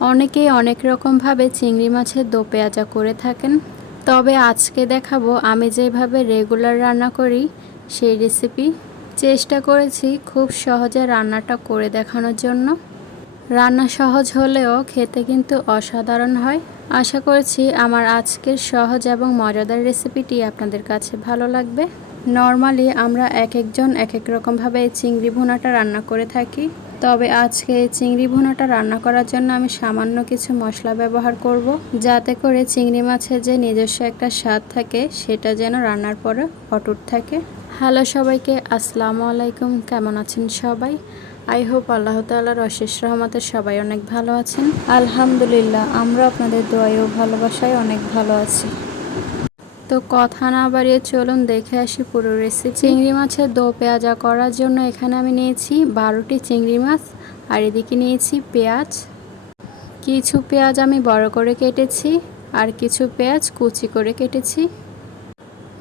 অনেকেই অনেক রকমভাবে চিংড়ি মাছের দো পেঁয়াজা করে থাকেন। তবে আজকে দেখাবো আমি যেভাবে রেগুলার রান্না করি সেই রেসিপি। চেষ্টা করেছি খুব সহজে রান্নাটা করে দেখানোর জন্য। রান্না সহজ হলেও খেতে কিন্তু অসাধারণ হয়। আশা করছি আমার আজকের সহজ এবং মজাদার রেসিপিটি আপনাদের কাছে ভালো লাগবে। নর্মালি আমরা এক একজন এক এক রকমভাবে চিংড়ি ভুনাটা রান্না করে থাকি। তবে আজকে এই চিংড়ি ভুনাটা রান্না করার জন্য আমি সামান্য কিছু মশলা ব্যবহার করব, যাতে করে চিংড়ি মাছের যে নিজস্ব একটা স্বাদ থাকে, সেটা যেন রান্নার পরে অটুট থাকে। হ্যালো সবাইকে, আসসালামু আলাইকুম, কেমন আছেন সবাই? আই হোপ আল্লাহ তাল্লাহর অশেষ রহমতে সবাই অনেক ভালো আছেন। আলহামদুলিল্লাহ, আমরা আপনাদের দোয়াই ও ভালোবাসায় অনেক ভালো আছি। তো কথা না বাড়িয়ে চলুন দেখে আসি পুরো রেসিপি চিংড়ি মাছের দো পেঁয়াজা করার জন্য এখানে আমি নিয়েছি বারোটি চিংড়ি মাছ আর এদিকে নিয়েছি পেঁয়াজ। কিছু পেঁয়াজ আমি বড় করে কেটেছি আর কিছু পেঁয়াজ কুচি করে কেটেছি।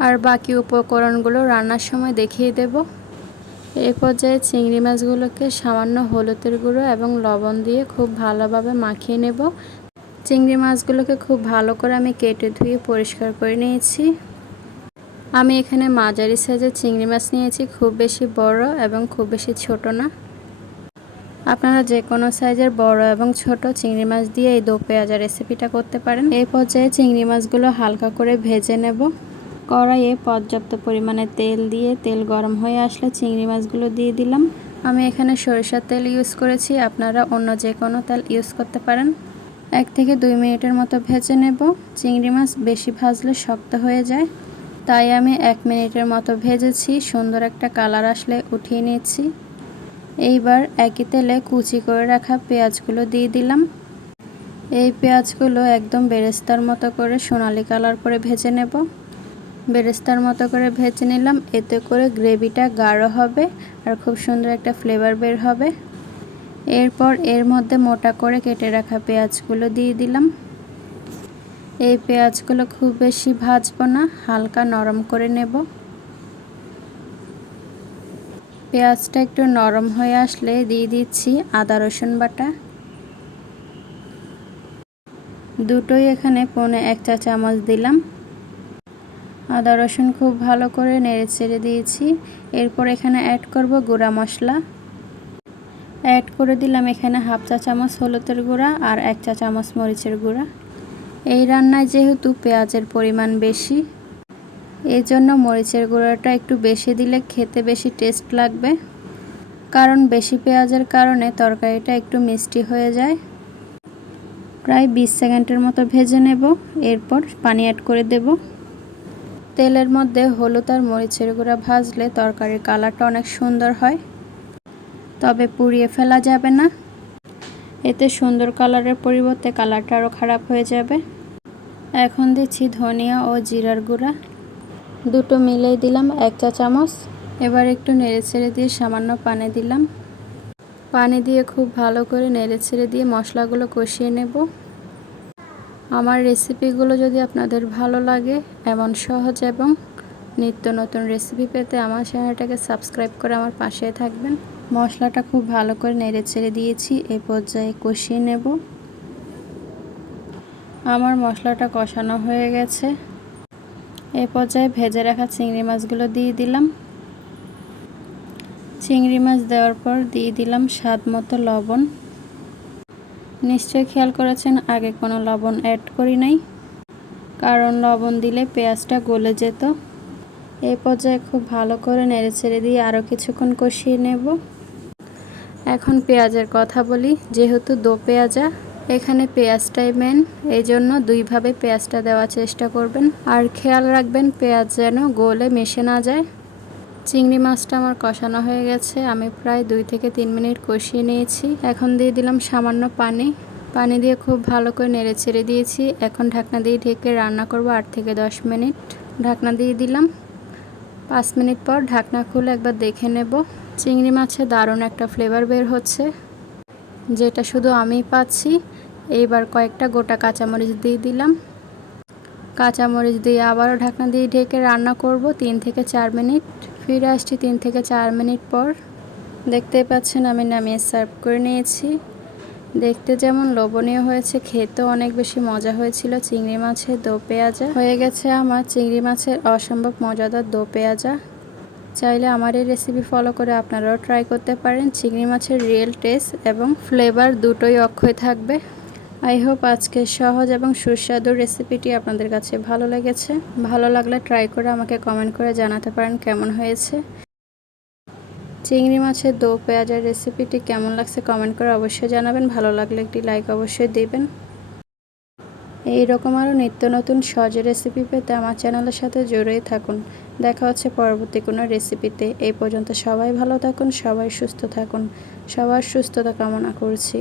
আর বাকি উপকরণগুলো রান্নার সময় দেখিয়ে দেব। এই পর্যায়ে চিংড়ি মাছগুলোকে সামান্য হলুদের গুঁড়ো এবং লবণ দিয়ে খুব ভালোভাবে মাখিয়ে নেব। চিংড়ি মাছগুলোকে খুব ভালো করে আমি কেটে ধুয়ে পরিষ্কার করে নিয়েছি। আমি এখানে মাঝারি সাইজের চিংড়ি মাছ নিয়েছি, খুব বেশি বড় এবং খুব বেশি ছোট না। আপনারা যে কোনো সাইজের বড় এবং ছোট চিংড়ি মাছ দিয়ে এই দো পেঁয়াজা রেসিপিটা করতে পারেন। এই পর্যায়ে চিংড়ি মাছগুলো হালকা করে ভেজে নেব। কড়াইয়ে পর্যাপ্ত পরিমাণে তেল দিয়ে, তেল গরম হয়ে আসলে চিংড়ি মাছগুলো দিয়ে দিলাম। আমি এখানে সরিষার তেল ইউজ করেছি, আপনারা অন্য যে কোনো তেল ইউজ করতে পারেন। এক থেকে দুই মিনিটের মতো ভেজে নেব। চিংড়ি মাছ বেশি ভাজলে শক্ত হয়ে যায়। তাই আমি এক মিনিটের মতো ভেজেছি, সুন্দর একটা কালার আসলে উঠিয়ে নিচ্ছি এইবার একই তেলে কুচি করে রাখা পেঁয়াজগুলো দিয়ে দিলাম। এই পেঁয়াজগুলো একদম বেরেস্তার মতো করে সোনালি কালার করে ভেজে নেব। বেরেস্তার মতো করে ভেজে নিলাম, এতে করে গ্রেভিটা গাঢ় হবে আর খুব সুন্দর একটা ফ্লেভার বের হবে। এরপর এর মধ্যে মোটা করে কেটে রাখা পেঁয়াজগুলো দিয়ে দিলাম। এই পেঁয়াজগুলো খুব বেশি ভাজবো না, হালকা নরম করে নেব। পেঁয়াজটা একটু নরম হয়ে আসলে দিয়ে দিচ্ছি আদা, রসুন বাটা। দুটোই এখানে পনে এক চা চামচ দিলাম। আদা, রসুন খুব ভালো করে নেড়ে ছেড়ে দিয়েছি। এরপর এখানে অ্যাড করব গুঁড়া মশলা। অ্যাড করে দিলাম এখানে হাফ চা চামচ হলুদের গুঁড়া আর এক চা চামচ মরিচের গুঁড়া। এই রান্নায় যেহেতু পেঁয়াজের পরিমাণ বেশি এই জন্য মরিচের গুঁড়াটা একটু বেশি দিলে খেতে বেশি টেস্ট লাগবে। কারণ বেশি পেঁয়াজের কারণে তরকারিটা একটু মিষ্টি হয়ে যায়। প্রায় বিশ সেকেন্ডের মতো ভেজে নেব, এরপর পানি অ্যাড করে দেব। তেলের মধ্যে হলুদ আর মরিচের গুঁড়া ভাজলে তরকারির কালারটা অনেক সুন্দর হয়। তবে পুড়িয়ে ফেলা যাবে না। এতে সুন্দর কালারের পরিবর্তে কালারটা আরও খারাপ হয়ে যাবে। এখন দিচ্ছি ধনিয়া ও জিরার গুঁড়া। দুটো মিলেই দিলাম এক চা চামচ। এবার একটু নেড়ে ছেড়ে দিয়ে সামান্য পানি দিলাম। পানি দিয়ে খুব ভালো করে নেড়ে ছেড়ে দিয়ে মশলাগুলো কষিয়ে নেব। আমার রেসিপিগুলো যদি আপনাদের ভালো লাগে, এমন সহজ এবং নিত্য নতুন রেসিপি পেতে আমার চ্যানেলটাকে সাবস্ক্রাইব করে আমার পাশে থাকবেন। মশলাটা খুব ভালো করে নেড়ে ছেড়ে দিয়েছি, এ পর্যায়ে কষিয়ে নেব। আমার মশলাটা কষানো হয়ে গেছে। এই পর্যায়ে ভেজে রাখা চিংড়ি মাছগুলো দিয়ে দিলাম। চিংড়ি মাছ দেওয়ার পর দিয়ে দিলাম স্বাদ মতো লবণ। নিশ্চয়ই খেয়াল করেছেন, আগে কোনো লবণ অ্যাড করি নাই। কারণ লবণ দিলে পেঁয়াজটা গলে যেত। এই পর্যায়ে খুব ভালো করে নেড়ে ছেড়ে দিয়ে আরও কিছুক্ষণ কষিয়ে নেব। এখন পেঁয়াজের কথা বলি, যেহেতু দো পেঁয়াজা, এখানে পেঁয়াজটাই মেন এই জন্য দুইভাবে পেঁয়াজটা দেওয়ার চেষ্টা করবেন। আর খেয়াল রাখবেন, পেঁয়াজ যেন গোলে মেশে না যায়। চিংড়ি মাছটা আমার কষানো হয়ে গেছে, আমি প্রায় দুই থেকে তিন মিনিট কষিয়ে নিয়েছি। এখন দিয়ে দিলাম সামান্য পানি। পানি দিয়ে খুব ভালো করে নেড়ে ছেড়ে দিয়েছি। এখন ঢাকনা দিয়ে ঢেকে রান্না করব আট থেকে দশ মিনিট। ঢাকনা দিয়ে দিলাম। পাঁচ মিনিট পর ঢাকনা খুলে একবার দেখে নেব। চিংড়ি মাছে দারুণ একটা ফ্লেভার বের হচ্ছে। যেটা শুধু আমি পাচ্ছি। এইবার কয়েকটা গোটা কাঁচামরিচ দিয়ে দিলাম। কাঁচামরিচ দিয়ে আবারও ঢাকনা দিয়ে ঢেকে রান্না করব তিন থেকে চার মিনিট। ফিরে আসছি তিন থেকে চার মিনিট পর। দেখতেই পাচ্ছেন আমি নামিয়ে সার্ভ করে নিয়েছি। দেখতে যেমন লোভনীয় হয়েছে, খেতেও অনেক বেশি মজা হয়েছিল। চিংড়ি মাছের দো পেঁয়াজা। হয়ে গেছে আমার চিংড়ি মাছের অসম্ভব মজাদার দো পেঁয়াজা। চাইলে আমার এই রেসিপি ফলো করে আপনারাও ট্রাই করতে পারেন। চিংড়ি মাছের রিয়েল টেস্ট এবং ফ্লেভার দুটোই অক্ষয় থাকবে। আই হোপ আজকে সহজ এবং সুস্বাদু রেসিপিটি আপনাদের কাছে ভালো লেগেছে। ভালো লাগলে ট্রাই করে আমাকে কমেন্ট করে জানাতে পারেন কেমন হয়েছে। চিংড়ি মাছের দো পেঁয়াজের রেসিপিটি কেমন লাগছে কমেন্ট করে অবশ্যই জানাবেন। ভালো লাগলে একটি লাইক অবশ্যই দিবেন। এই রকম আরও নিত্য নতুন সহজ রেসিপি পেতে আমার চ্যানেলের সাথে জড়িয়ে থাকুন। দেখা হচ্ছে পরবর্তী কোনো রেসিপিতে এই পর্যন্ত সবাই ভালো থাকুন, সবাই সুস্থ থাকুন, সবার সুস্থতা কামনা করছি।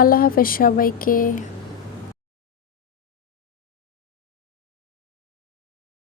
আল্লাহ হাফেজ সবাইকে।